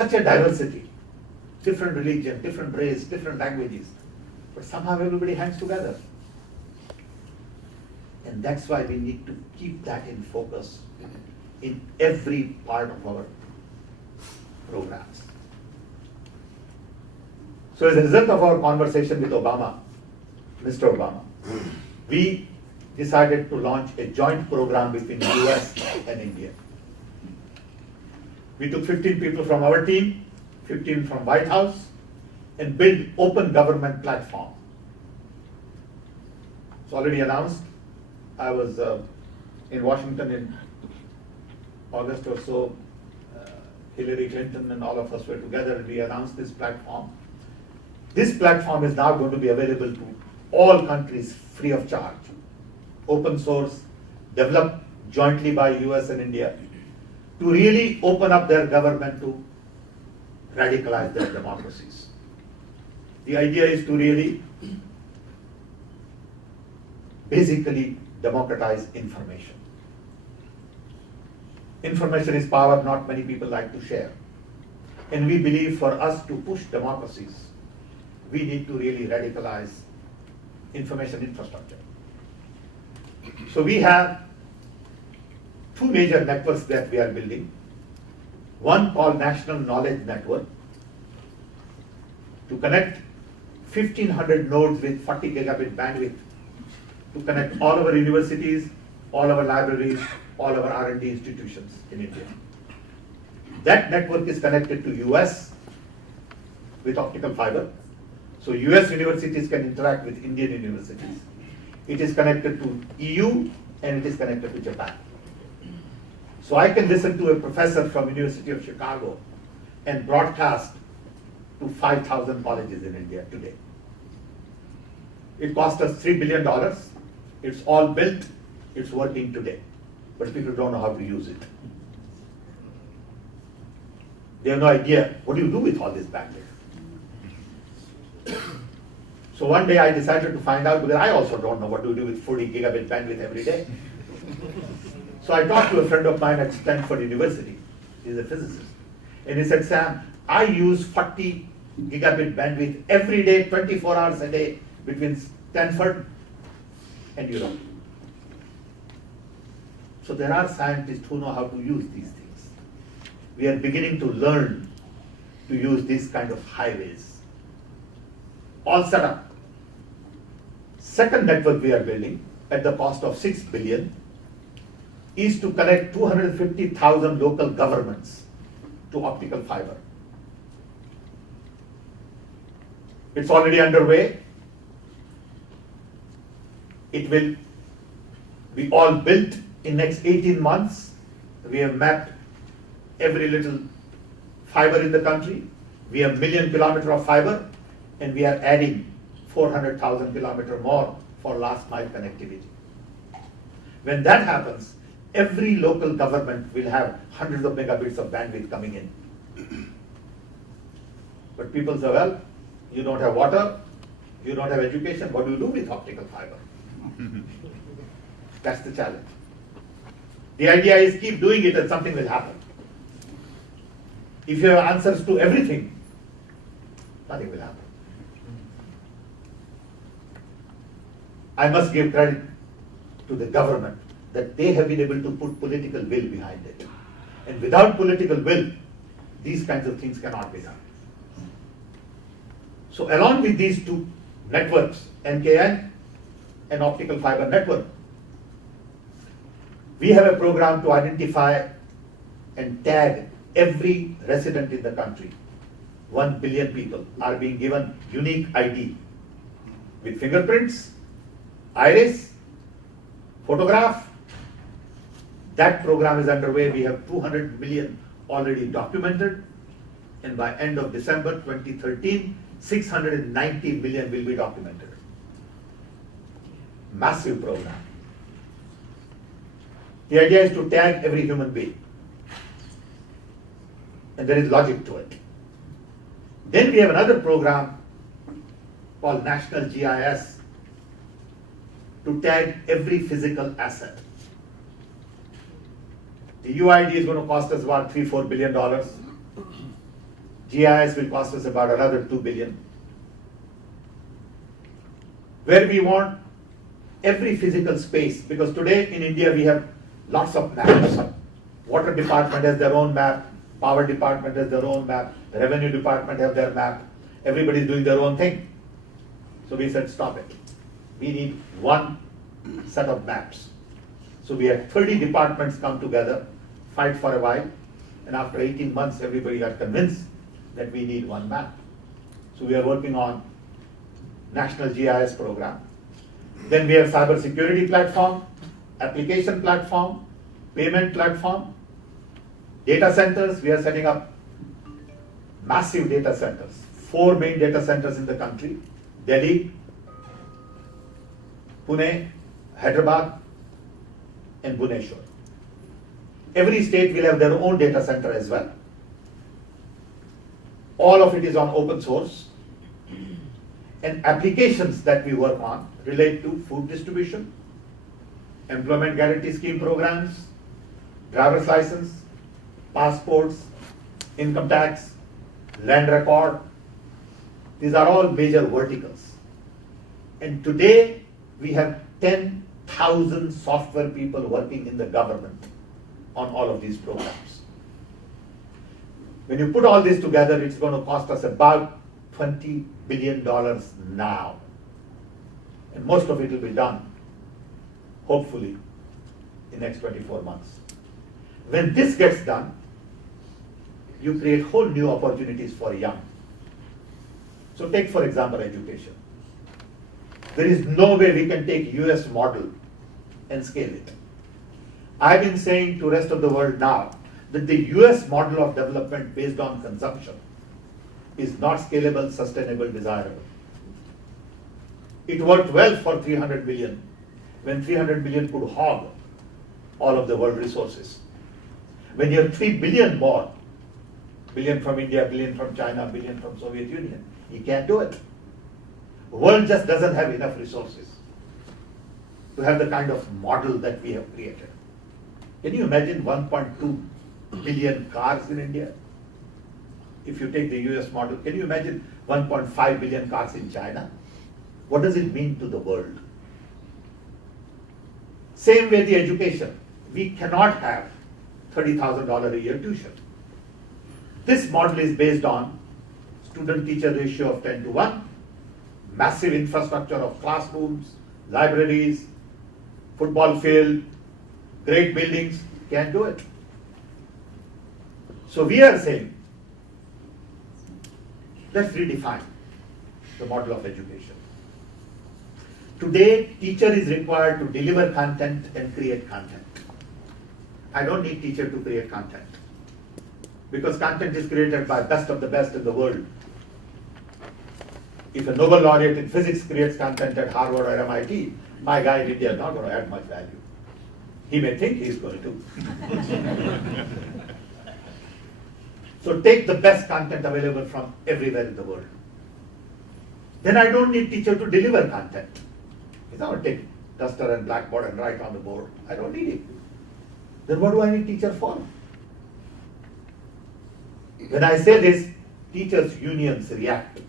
such a diversity, different religion, different race, different languages, but somehow everybody hangs together. And that's why we need to keep that in focus in every part of our programs. So as a result of our conversation with Obama, Mr. Obama, we decided to launch a joint program between the US and India. We took 15 people from our team, 15 from White House, and built open government platform. It's already announced. I was in Washington in August or so. Hillary Clinton and all of us were together and we announced this platform. This platform is now going to be available to all countries free of charge. Open source, developed jointly by US and India, to really open up their government to radicalize their democracies. The idea is to really basically democratize information. Information is power, not many people like to share. And we believe for us to push democracies, we need to really radicalize information infrastructure. So we have two major networks that we are building. One called National Knowledge Network to connect 1,500 nodes with 40 gigabit bandwidth to connect all our universities, all our libraries, all our R&D institutions in India. That network is connected to US with optical fiber. So US universities can interact with Indian universities. It is connected to EU and it is connected to Japan. So I can listen to a professor from University of Chicago and broadcast to 5,000 colleges in India today. It cost us $3 billion. It's all built, it's working today, but people don't know how to use it. They have no idea, what do you do with all this bandwidth? So one day I decided to find out, because I also don't know what to do with 40 gigabit bandwidth every day. So I talked to a friend of mine at Stanford University, he's a physicist, and he said, Sam, I use 40 gigabit bandwidth every day, 24 hours a day, between Stanford and Europe. So there are scientists who know how to use these things. We are beginning to learn to use these kind of highways. All set up. Second network we are building at the cost of $6 billion is to connect 250,000 local governments to optical fiber. It's already underway. It will be all built in next 18 months. We have mapped every little fiber in the country. We have 1 million kilometers of fiber, and we are adding 400,000 kilometers more for last mile connectivity. When that happens, every local government will have hundreds of megabits of bandwidth coming in. But people say, well, you don't have water, you don't have education, what do you do with optical fiber? That's the challenge. The idea is keep doing it and something will happen. If you have answers to everything, nothing will happen. I must give credit to the government that they have been able to put political will behind it. And without political will, these kinds of things cannot be done. So along with these two networks, NKN and optical fiber network, we have a program to identify and tag every resident in the country. 1 billion people are being given unique ID with fingerprints, iris, photograph. That program is underway. We have 200 million already documented, and by end of December 2013, 690 million will be documented. Massive program. The idea is to tag every human being, and there is logic to it. Then we have another program called National GIS to tag every physical asset. The UID is going to cost us about $3-4 billion. GIS will cost us about another 2 billion. Where we want every physical space, because today in India we have lots of maps. Water department has their own map, power department has their own map, the revenue department have their map, everybody is doing their own thing. So we said, stop it. We need one set of maps. So we had 30 departments come together, fight for a while, and after 18 months, everybody got convinced that we need one map. So we are working on National GIS program. Then we have cyber security platform, application platform, payment platform, data centers. We are setting up massive data centers, 4 main data centers in the country: Delhi, Pune, Hyderabad, and Bhubaneswar. Every state will have their own data center as well. All of it is on open source. And applications that we work on relate to food distribution, employment guarantee scheme programs, driver's license, passports, income tax, land record. These are all major verticals. And today we have 10,000 software people working in the government on all of these programs. When you put all this together, it's going to cost us about $20 billion now. And most of it will be done, hopefully, in the next 24 months. When this gets done, you create whole new opportunities for young. So take, for example, education. There is no way we can take US model and scale it. I've been saying to the rest of the world now that the US model of development based on consumption is not scalable, sustainable, desirable. It worked well for 300 billion, when 300 billion could hog all of the world resources. When you have 3 billion more, billion from India, billion from China, billion from Soviet Union, you can't do it. The world just doesn't have enough resources to have the kind of model that we have created. Can you imagine 1.2 billion cars in India? If you take the US model, can you imagine 1.5 billion cars in China? What does it mean to the world? Same way the education. We cannot have $30,000 a year tuition. This model is based on student-teacher ratio of 10:1, massive infrastructure of classrooms, libraries, football field, great buildings. Can't do it. So we are saying, let's redefine the model of education. Today, teacher is required to deliver content and create content. I don't need teacher to create content, because content is created by best of the best in the world. If a Nobel laureate in physics creates content at Harvard or MIT, my guy in India is not going to add much value. He may think he's going to. So take the best content available from everywhere in the world. Then I don't need teacher to deliver content. He's not going to take duster and blackboard and write on the board. I don't need it. Then what do I need teacher for? When I say this, teachers' unions react.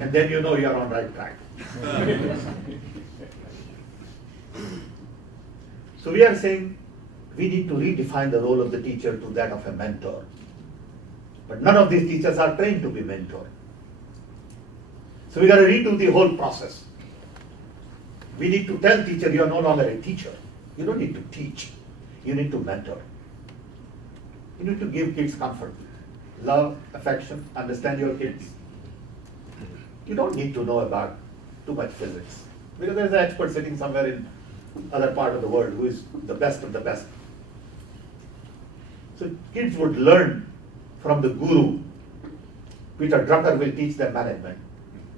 And then you know you're on right track. So we are saying we need to redefine the role of the teacher to that of a mentor. But none of these teachers are trained to be mentor. So we got to redo the whole process. We need to tell teacher you are no longer a teacher. You don't need to teach. You need to mentor. You need to give kids comfort, love, affection, understand your kids. You don't need to know about too much physics, because there's an expert sitting somewhere in other part of the world who is the best of the best. So kids would learn from the guru. Peter Drucker will teach them management,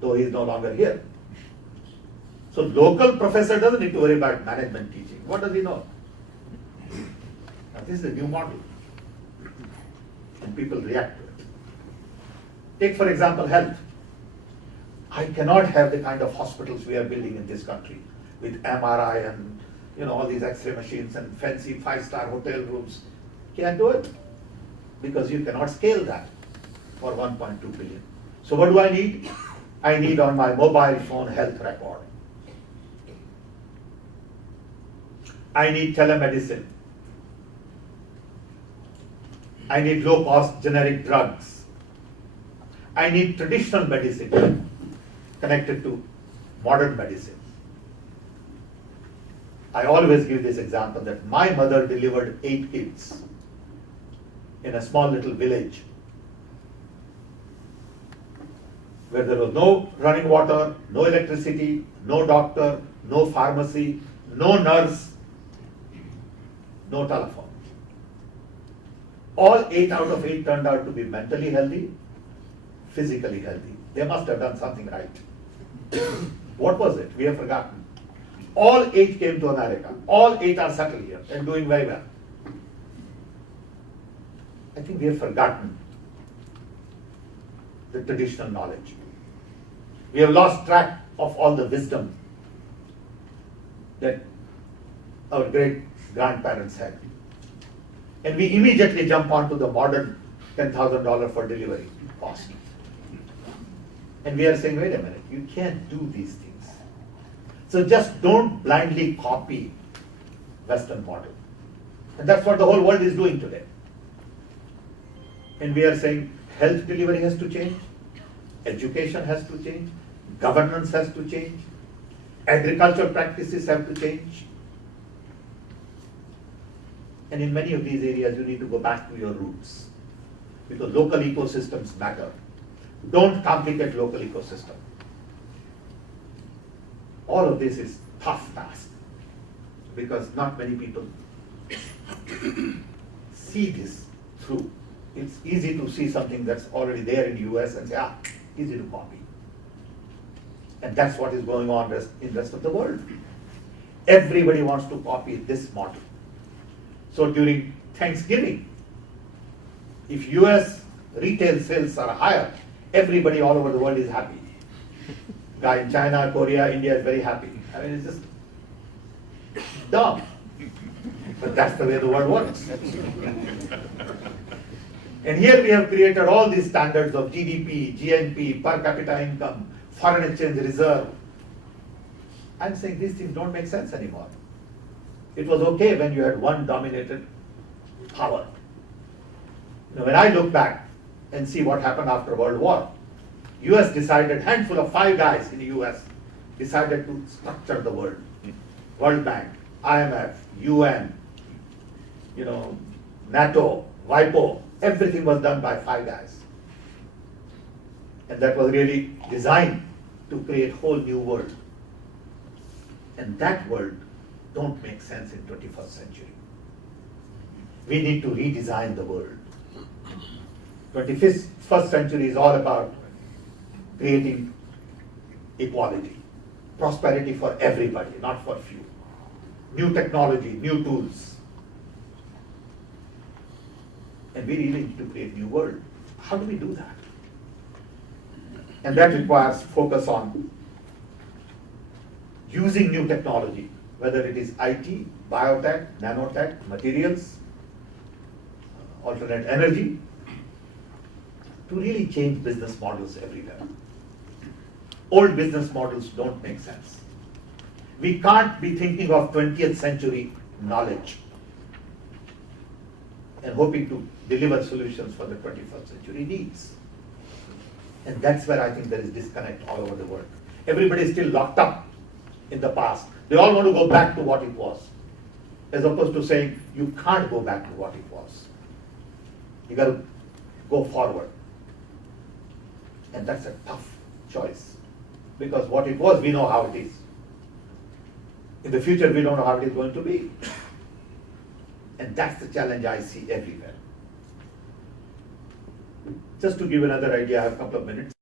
though he is no longer here. So local professor doesn't need to worry about management teaching. What does he know? Now this is a new model, and people react to it. Take for example health. I cannot have the kind of hospitals we are building in this country with MRI and all these X-ray machines and fancy 5-star hotel rooms. Can't do it, because you cannot scale that. for 1.2 billion. So what do I need? I need on my mobile phone health record. I need telemedicine. I need low-cost generic drugs. I need traditional medicine connected to modern medicine. I always give this example that my mother delivered 8 kids in a small little village where there was no running water, no electricity, no doctor, no pharmacy, no nurse, no telephone. All 8 out of 8 turned out to be mentally healthy, physically healthy. They must have done something right. What was it? We have forgotten. All 8 came to America. All 8 are settled here and doing very well. I think we have forgotten the traditional knowledge. We have lost track of all the wisdom that our great grandparents had. And we immediately jump onto the modern $10,000 for delivery cost. And we are saying, wait a minute, you can't do these things. So just don't blindly copy Western model. And that's what the whole world is doing today. And we are saying health delivery has to change, education has to change, governance has to change, agricultural practices have to change. And in many of these areas, you need to go back to your roots because local ecosystems matter. Don't complicate local ecosystem. All of this is tough task because not many people see this through. It's easy to see something that's already there in the US and say, easy to copy. And that's what is going on in the rest of the world. Everybody wants to copy this model. So during Thanksgiving, if US retail sales are higher, everybody all over the world is happy. Guy in China, Korea, India is very happy. I mean, it's just dumb. But that's the way the world works. And here we have created all these standards of GDP, GNP, per capita income, foreign exchange reserve. I'm saying these things don't make sense anymore. It was okay when you had one dominated power. When I look back and see what happened after World War, US decided, handful of 5 guys in the US decided to structure the world. World Bank, IMF, UN, NATO, WIPO, everything was done by 5 guys. And that was really designed to create a whole new world. And that world don't make sense in 21st century. We need to redesign the world. 21st century is all about creating equality, prosperity for everybody, not for few. New technology, new tools. And we really need to create a new world. How do we do that? And that requires focus on using new technology, whether it is IT, biotech, nanotech, materials, alternate energy, to really change business models everywhere. Old business models don't make sense. We can't be thinking of 20th century knowledge and hoping to deliver solutions for the 21st century needs. And that's where I think there is disconnect all over the world. Everybody is still locked up in the past. They all want to go back to what it was, as opposed to saying, you can't go back to what it was. You got to go forward. And that's a tough choice, because what it was, we know how it is. In the future, we don't know how it is going to be. And that's the challenge I see everywhere. Just to give another idea, I have a couple of minutes.